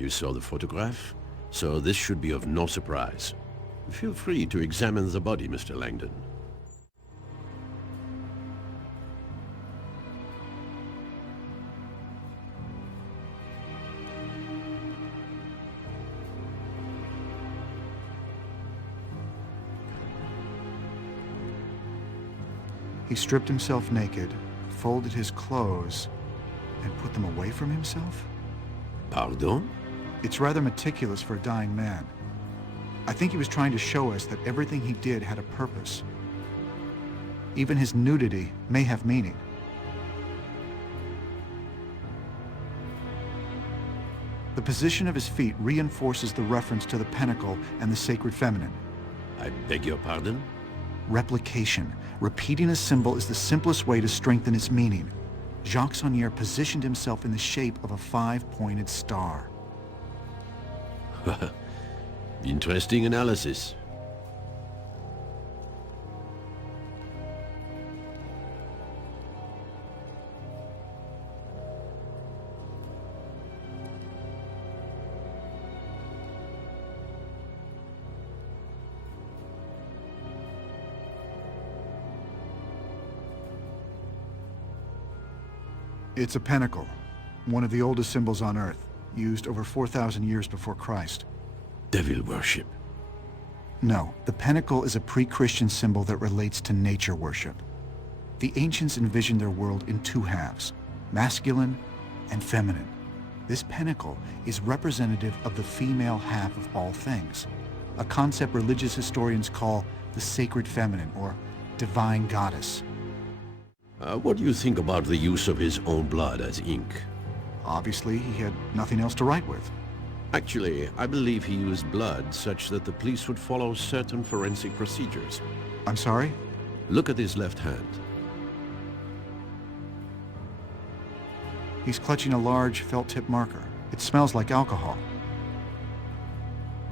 You saw the photograph, so this should be of no surprise. Feel free to examine the body, Mr. Langdon. He stripped himself naked, folded his clothes, and put them away from himself? Pardon? It's rather meticulous for a dying man. I think he was trying to show us that everything he did had a purpose. Even his nudity may have meaning. The position of his feet reinforces the reference to the pentacle and the sacred feminine. I beg your pardon? Replication. Repeating a symbol is the simplest way to strengthen its meaning. Jacques Saunière positioned himself in the shape of a 5-pointed star. Interesting analysis. It's a pentacle, one of the oldest symbols on Earth, used over 4,000 years before Christ. Devil worship. No, the pentacle is a pre-Christian symbol that relates to nature worship. The ancients envisioned their world in two halves, masculine and feminine. This pentacle is representative of the female half of all things, a concept religious historians call the sacred feminine or divine goddess. What do you think about the use of his own blood as ink? Obviously, he had nothing else to write with. Actually, I believe he used blood such that the police would follow certain forensic procedures. I'm sorry? Look at his left hand. He's clutching a large felt-tip marker. It smells like alcohol.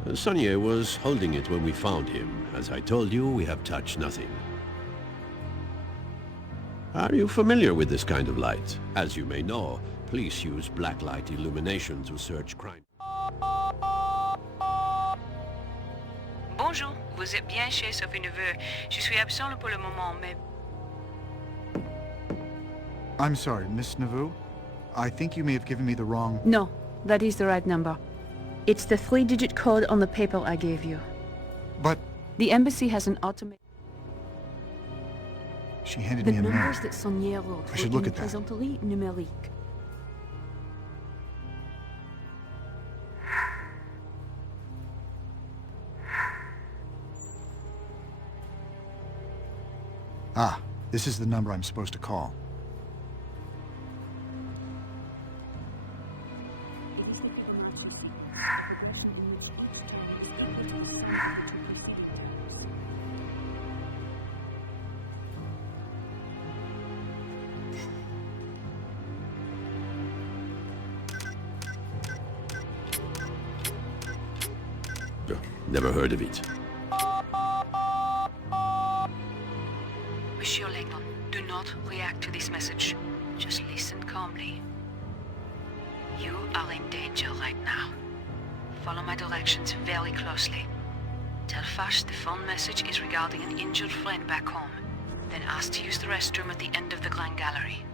Saunière was holding it when we found him. As I told you, we have touched nothing. Are you familiar with this kind of light? As you may know, police use blacklight illumination to search crime. Bonjour, vous êtes bien chez Sophie Neveu. Je suis absent pour le moment, mais... I'm sorry, Miss Neveu. I think you may have given me the wrong... No, that is the right number. It's the 3-digit code on the paper I gave you. But... The embassy has an automated... She handed The me a note. numbers that Saunière wrote I should were look in at that. plaisanterie numérique. Ah, this is the number I'm supposed to call. Never heard of it. Monsieur Langdon, do not react to this message. Just listen calmly. You are in danger right now. Follow my directions very closely. Tell Fash the phone message is regarding an injured friend back home. Then ask to use the restroom at the end of the Grand Gallery.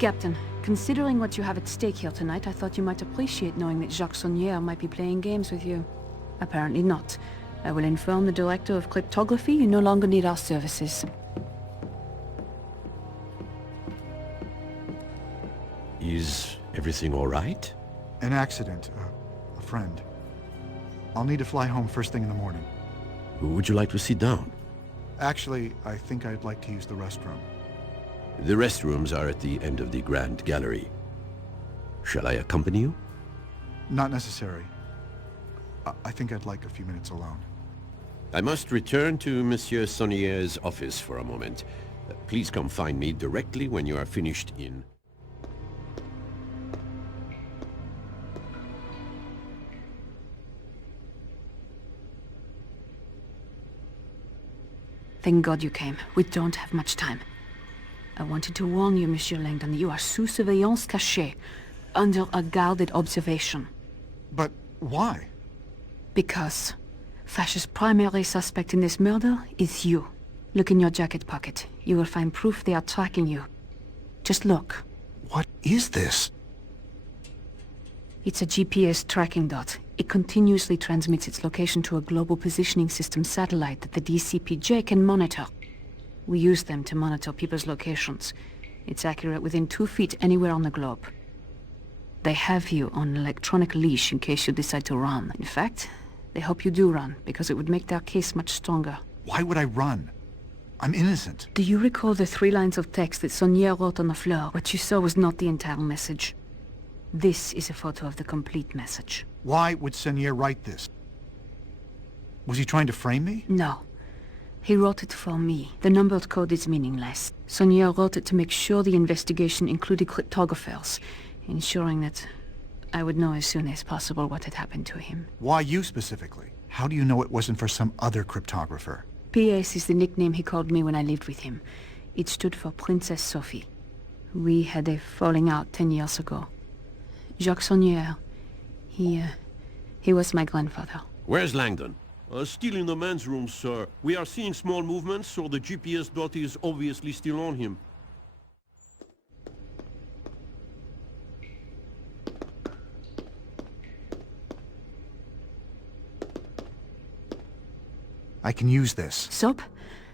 Captain, considering what you have at stake here tonight, I thought you might appreciate knowing that Jacques Saunière might be playing games with you. Apparently not. I will inform the Director of Cryptography you no longer need our services. Is everything all right? An accident. A friend. I'll need to fly home first thing in the morning. Would you like to sit down? Actually, I think I'd like to use the restroom. The restrooms are at the end of the Grand Gallery. Shall I accompany you? Not necessary. I think I'd like a few minutes alone. I must return to Monsieur Saunière's office for a moment. Please come find me directly when you are finished in... Thank God you came. We don't have much time. I wanted to warn you, Monsieur Langdon, you are sous surveillance cachée. under a guarded observation. But why? Because Fash's primary suspect in this murder is you. Look in your jacket pocket. You will find proof they are tracking you. Just look. What is this? It's a GPS tracking dot. It continuously transmits its location to a global positioning system satellite that the DCPJ can monitor. We use them to monitor people's locations. It's accurate within 2 feet anywhere on the globe. They have you on an electronic leash in case you decide to run. In fact, they hope you do run, because it would make their case much stronger. Why would I run? I'm innocent. Do you recall the 3 lines of text that Sonia wrote on the floor? What you saw was not the entire message. This is a photo of the complete message. Why would Senier write this? Was he trying to frame me? No. He wrote it for me. The numbered code is meaningless. Sonia wrote it to make sure the investigation included cryptographers, ensuring that I would know as soon as possible what had happened to him. Why you specifically? How do you know it wasn't for some other cryptographer? PS is the nickname he called me when I lived with him. It stood for Princess Sophie. We had a falling out 10 years ago. Jacques Saunier, he was my grandfather. Where's Langdon? Still in the men's room, sir. We are seeing small movements, so the GPS dot is obviously still on him. I can use this. Soap?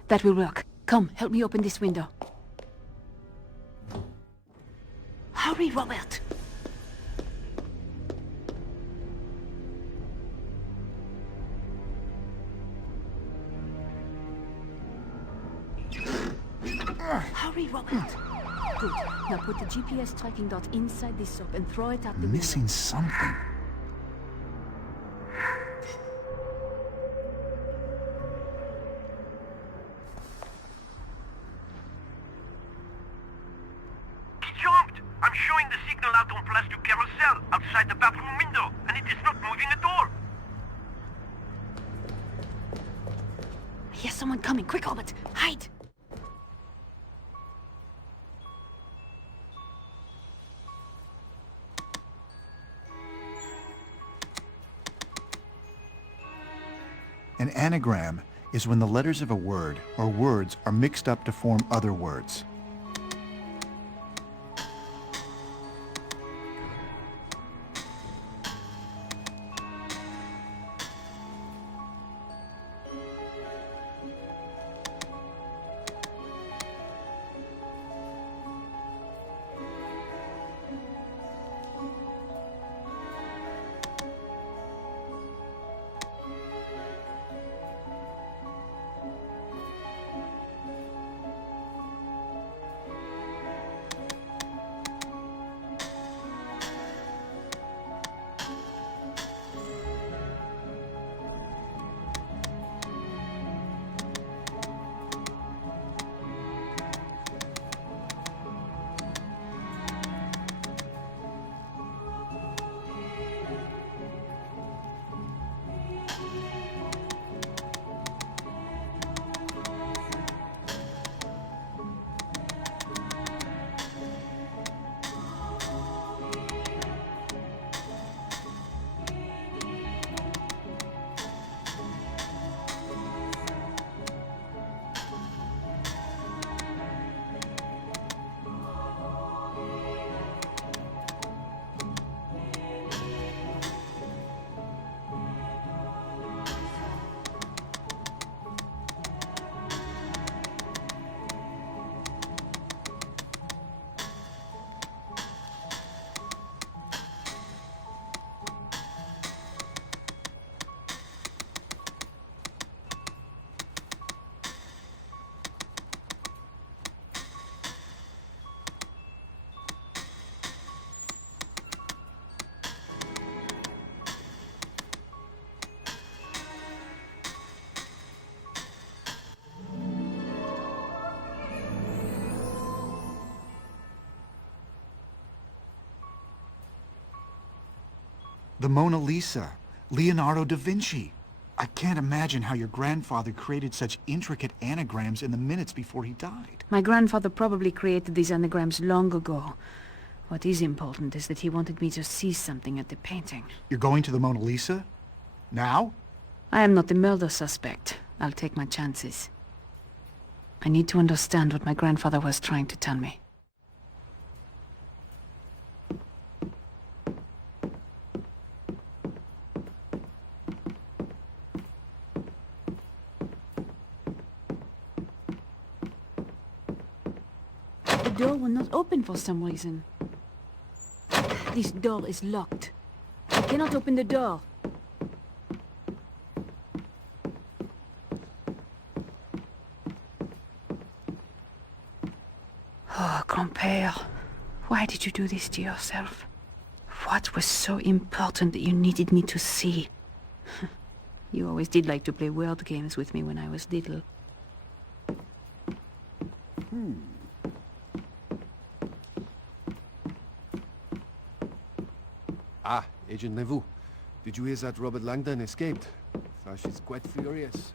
That will work. Come, help me open this window. Hurry, Robert! Hurry, Robert! Good. Now put the GPS tracking dot inside this soap and throw it out the window. Missing something. He jumped! I'm showing the signal out on Place du Carousel, outside the bathroom window, and it is not moving at all! I hear someone coming. Quick, Robert! Hide! An anagram is when the letters of a word or words are mixed up to form other words. The Mona Lisa, Leonardo Da Vinci. I can't imagine how your grandfather created such intricate anagrams in the minutes before he died. My grandfather probably created these anagrams long ago, What is important is that he wanted me to see something at the painting. You're going to the Mona Lisa? Now? I am not the murder suspect. I'll take my chances. I need to understand what my grandfather was trying to tell me. The door will not open for some reason. This door is locked. I cannot open the door. Oh, Grand-Père, why did you do this to yourself? What was so important that you needed me to see? You always did like to play word games with me when I was little. Ah, Agent Neveu. Did you hear that Robert Langdon escaped? So she's quite furious.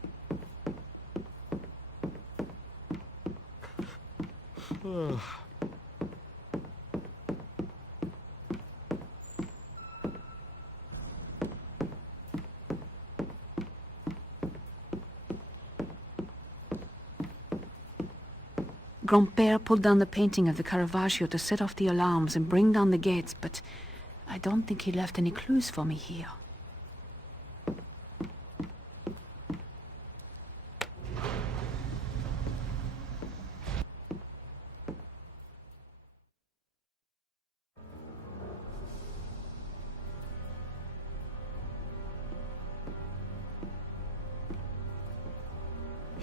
Grand-Père pulled down the painting of the Caravaggio to set off the alarms and bring down the gates, but I don't think he left any clues for me here.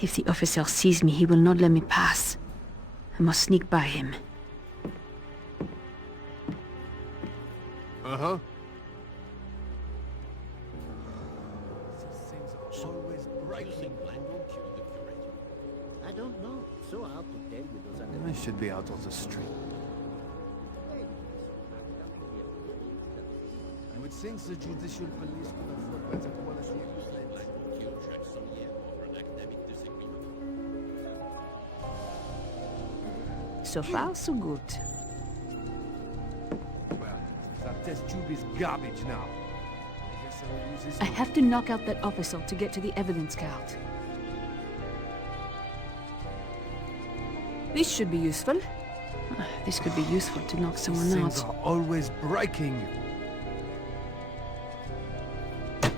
If the officer sees me, he will not let me pass. I must sneak by him. Uh-huh. These things are always breaking. I don't know. It's so hard to tell with those I should be out of the street. I would think the judicial police could afford better quality equipment. So far, so good. Well, that test tube is garbage now. I guess I will use this I one. have to knock out that officer to get to the evidence card. This should be useful. This could be useful to knock These someone things out. are always breaking.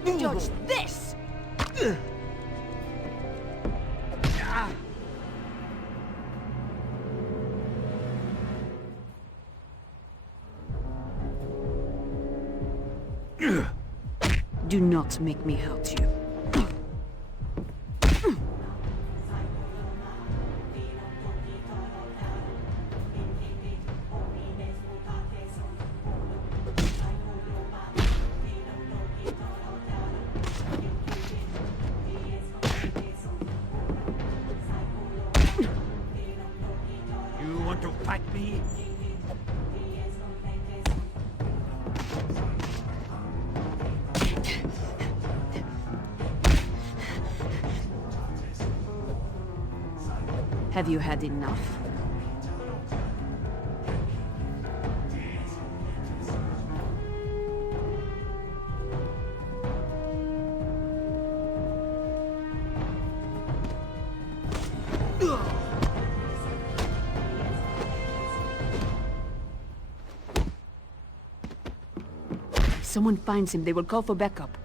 Judge this! Do not make me hurt you. You want to fight me? Have you had enough? If someone finds him, they will call for backup.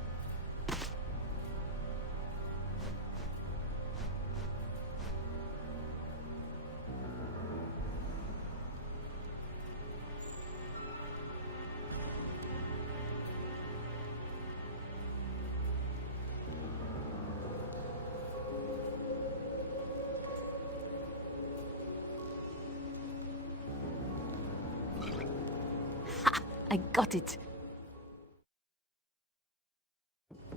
I got it.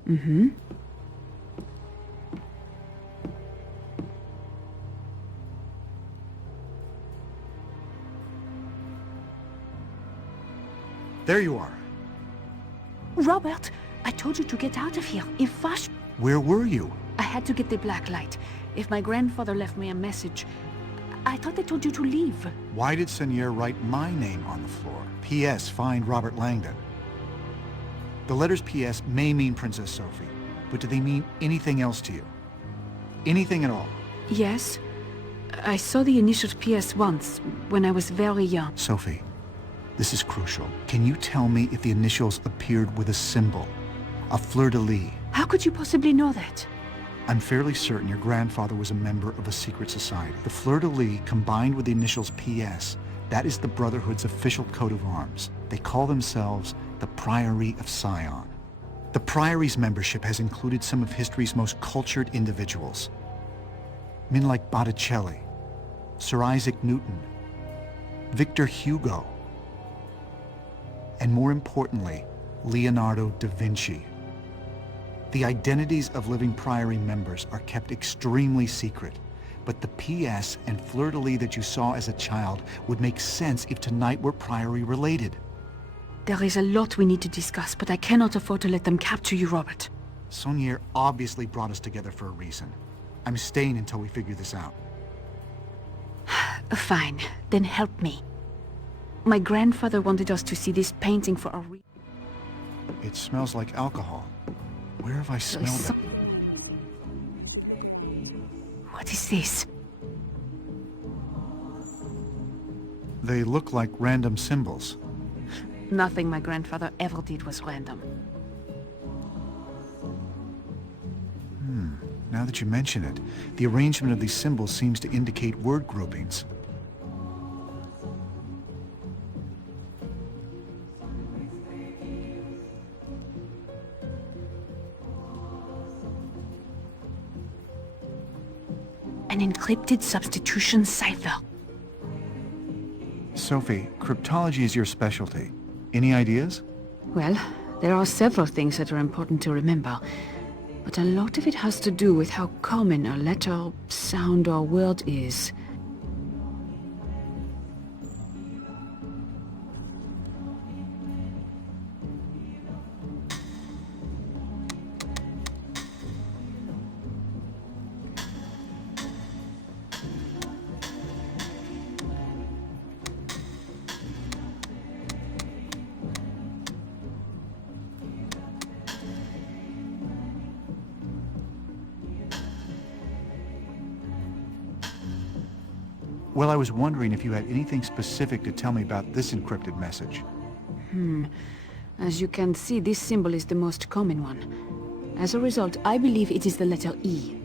Mm-hmm. There you are. Robert, I told you to get out of here. In fast. Where were you? I had to get the black light. If my grandfather left me a message, I thought they told you to leave. Why did Sonier write my name on the floor? P.S. Find Robert Langdon. The letters P.S. may mean Princess Sophie, but do they mean anything else to you? Anything at all? Yes. I saw the initials PS once, when I was very young. Sophie, this is crucial. Can you tell me if the initials appeared with a symbol? A fleur-de-lis? How could you possibly know that? I'm fairly certain your grandfather was a member of a secret society. The fleur-de-lis combined with the initials PS, that is the Brotherhood's official coat of arms. They call themselves the Priory of Sion. The Priory's membership has included some of history's most cultured individuals. Men like Botticelli, Sir Isaac Newton, Victor Hugo, and more importantly, Leonardo da Vinci. The identities of living Priory members are kept extremely secret, but the PS and fleur-de-lis that you saw as a child would make sense if tonight were Priory related. There is a lot we need to discuss, but I cannot afford to let them capture you, Robert. Sonier obviously brought us together for a reason. I'm staying until we figure this out. Fine, then help me. My grandfather wanted us to see this painting for a It smells like alcohol. Where have I smelled it? What is this? They look like random symbols. Nothing my grandfather ever did was random. Now that you mention it, the arrangement of these symbols seems to indicate word groupings. An encrypted substitution cipher. Sophie, cryptology is your specialty. Any ideas? Well, there are several things that are important to remember, but a lot of it has to do with how common a letter, sound, or word is. Well, I was wondering if you had anything specific to tell me about this encrypted message. As you can see, this symbol is the most common one. As a result, I believe it is the letter E.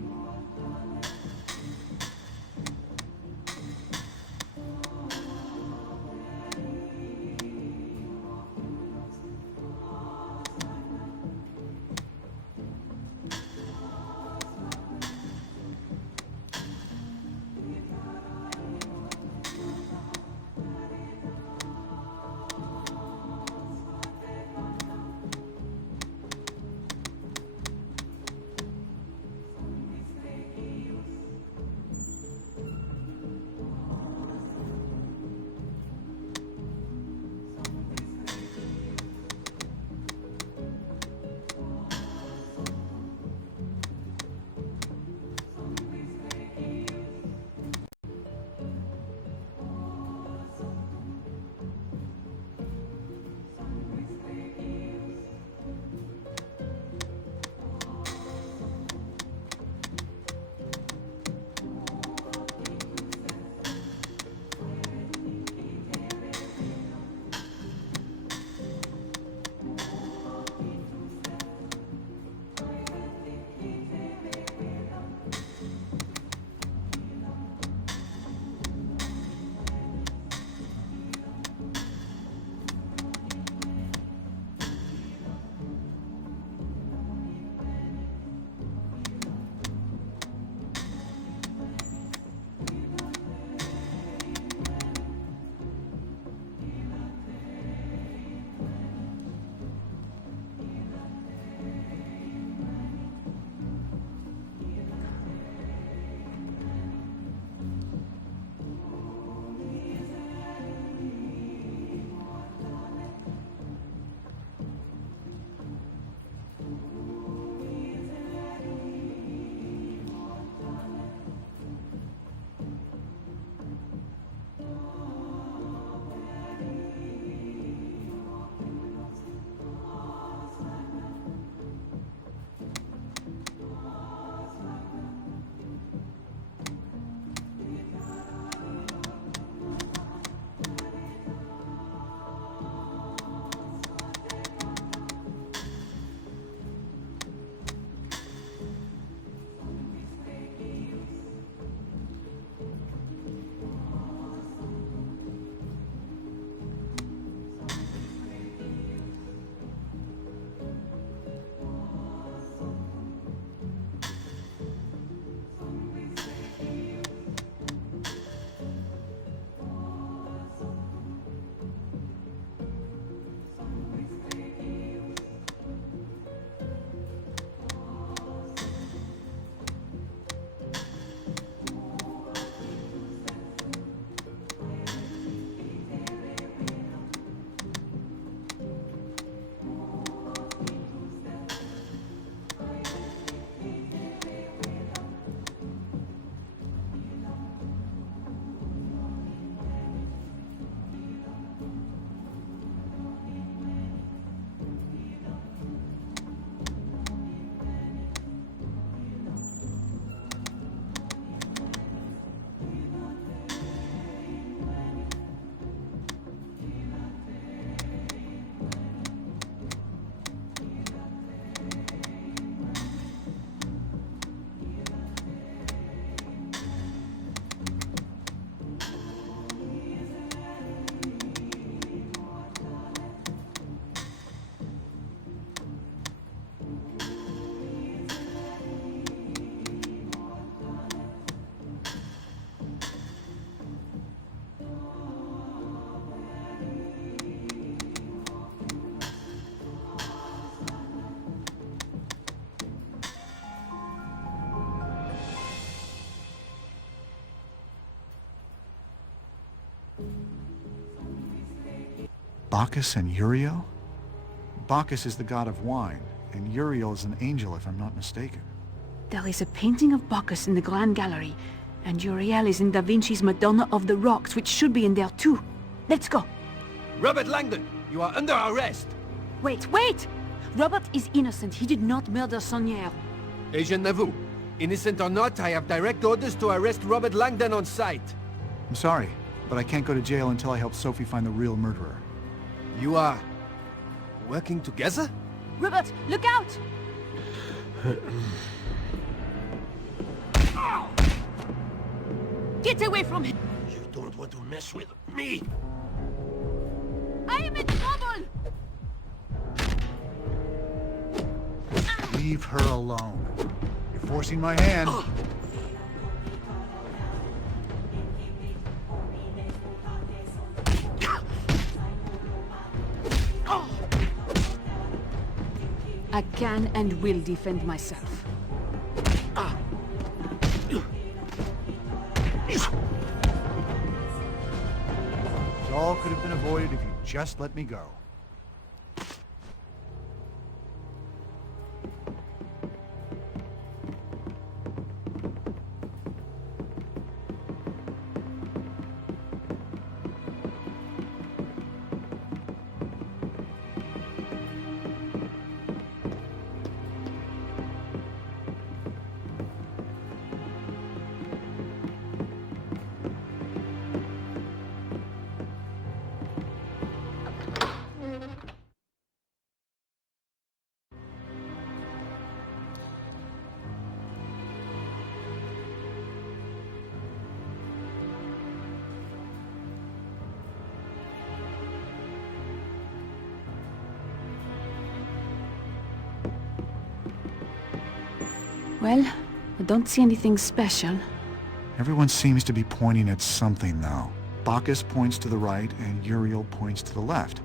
Bacchus and Uriel? Bacchus is the god of wine, and Uriel is an angel if I'm not mistaken. There is a painting of Bacchus in the Grand Gallery, and Uriel is in Da Vinci's Madonna of the Rocks, which should be in there too. Let's go. Robert Langdon, you are under arrest! Wait, wait! Robert is innocent. He did not murder Saunière. Agent Nauvoo, innocent or not, I have direct orders to arrest Robert Langdon on sight. I'm sorry, but I can't go to jail until I help Sophie find the real murderer. You are... working together? Robert, look out! Get away from me! You don't want to mess with me! I am in trouble! Leave her alone. You're forcing my hand. I can and will defend myself. This all could have been avoided if you just let me go. Well, I don't see anything special. Everyone seems to be pointing at something, though. Bacchus points to the right, and Uriel points to the left.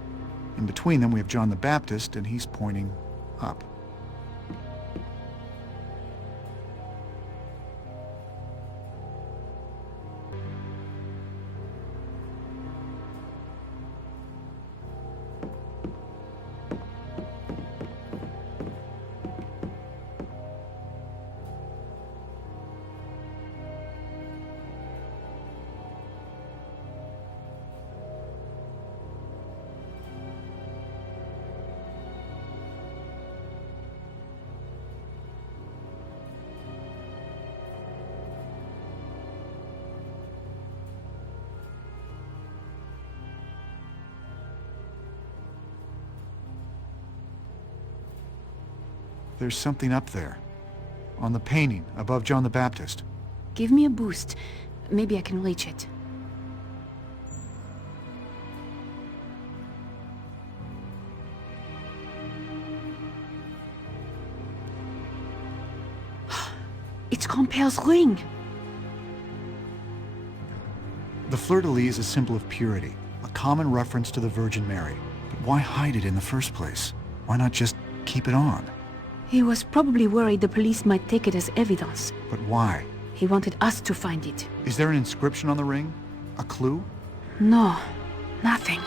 In between them, we have John the Baptist, and he's pointing up. There's something up there. On the painting, above John the Baptist. Give me a boost. Maybe I can reach it. It's Compere's ring! The fleur-de-lis is a symbol of purity, a common reference to the Virgin Mary. But why hide it in the first place? Why not just keep it on? He was probably worried the police might take it as evidence. But why? He wanted us to find it. Is there an inscription on the ring? A clue? No, nothing.